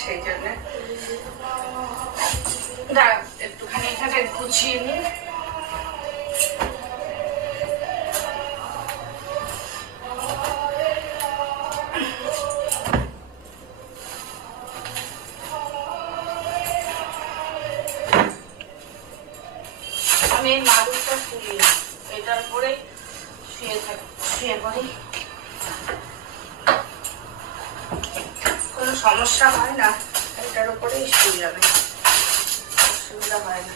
সেই জন্য দাঁড়া একটুখানি এখানে গুছিয়ে নিই। আমি এই মাদুরটা শুয়ে এটার উপরে শুয়ে পড়ি, কোনো সমস্যা হয় না, এটার উপরেই শুয়ে যাবে, অসুবিধা হয় না।